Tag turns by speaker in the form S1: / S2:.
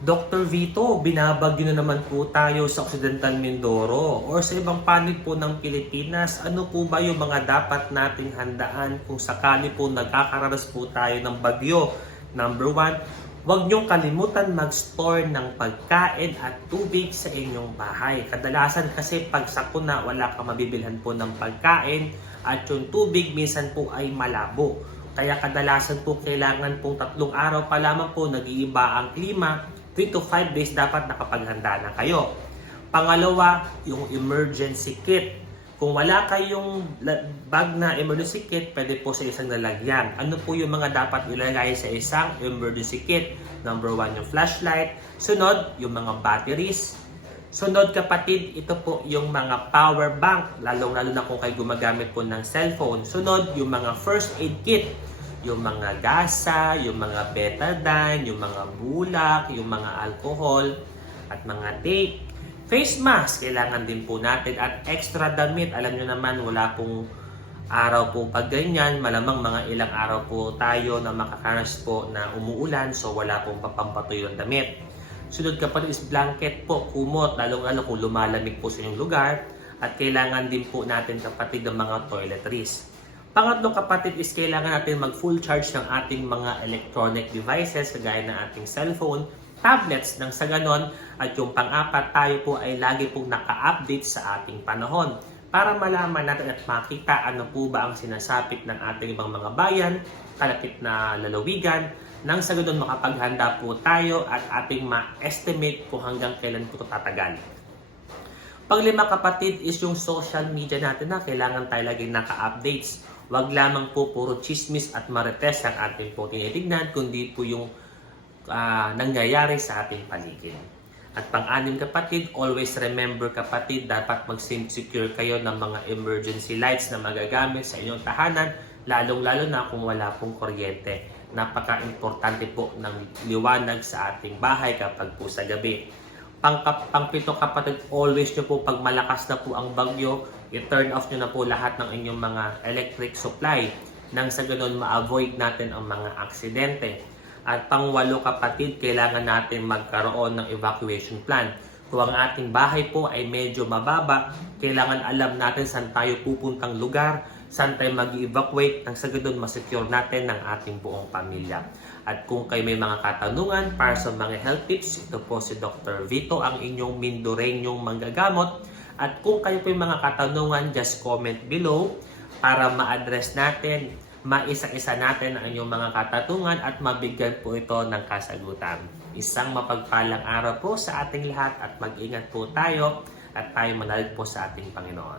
S1: Dr. Vito, binabagyo na naman po tayo sa Occidental Mindoro or sa ibang panig po ng Pilipinas. Ano po ba yung mga dapat nating handaan kung sakali po nagkakaranas po tayo ng bagyo? Number one, huwag niyong kalimutan mag-store ng pagkain at tubig sa inyong bahay. Kadalasan kasi pag sakuna, wala kang mabibilhan po ng pagkain at yung tubig minsan po ay malabo. Kaya kadalasan po kailangan pong tatlong araw pa lamang po nag-iiba ang klima. 3 to 5 days dapat nakapaghanda na kayo. Pangalawa, yung emergency kit. Kung wala kayong bag na emergency kit, pwede po sa isang lalagyan. Ano po yung mga dapat ilagay sa isang emergency kit? Number one, yung flashlight. Sunod, yung mga batteries. Sunod kapatid, ito po yung mga power bank, lalong-lalo na kung kayo gumagamit po ng cellphone. Sunod, yung mga first aid kit, yung mga gasa, yung mga betadine, yung mga bulak, yung mga alcohol, at mga tape. Face mask, kailangan din po natin. At extra damit, alam nyo naman, wala pong araw po pag ganyan. Malamang mga ilang araw po tayo na makakanas po na umuulan, so wala pong papampatuyo ng damit. Sunod kapatid is blanket po, kumot, lalong-lalo kung lumalamig po sa inyong lugar. At kailangan din po natin kapatid ng mga toiletries. Pangatlo kapatid is kailangan natin mag full charge ng ating mga electronic devices kagaya ng ating cellphone, tablets nang sa ganon at yung pang-apat tayo po ay lagi pong naka-update sa ating panahon para malaman natin at makita ano po ba ang sinasapit ng ating ibang mga bayan, kalapit na lalawigan, nang sa ganon makapaghanda po tayo at ating ma-estimate kung hanggang kailan po ito tatagal. Panglima kapatid is yung social media natin na kailangan tayo laging naka-updates. Huwag lamang po puro chismis at marites ang ating po tinitignan, kundi po yung ah, nangyayari sa ating paligid. At pang-anim kapatid, always remember kapatid, dapat mag-secure kayo ng mga emergency lights na magagamit sa inyong tahanan, lalong-lalo na kung wala pong kuryente. Napaka-importante po ng liwanag sa ating bahay kapag po sa gabi. Pang, pangpito kapatid, always nyo po pag malakas na po ang bagyo, i-turn off nyo na po lahat ng inyong mga electric supply nang sa ganun ma-avoid natin ang mga aksidente. At pangwalo kapatid, kailangan natin magkaroon ng evacuation plan. Kung ang ating bahay po ay medyo mababa, kailangan alam natin saan tayo pupuntang lugar, saan tayo mag-evacuate, nang sa ganun masecure natin ng ating buong pamilya. At kung kayo may mga katanungan para sa mga health tips, ito po si Dr. Vito, ang inyong Mindorenyong manggagamot. At kung kayo po may mga katanungan, just comment below para ma-address natin, maisa-isa natin ang inyong mga katanungan at mabigyan po ito ng kasagutan. Isang mapagpalang araw po sa ating lahat at mag-ingat po tayo at tayo manalig po sa ating Panginoon.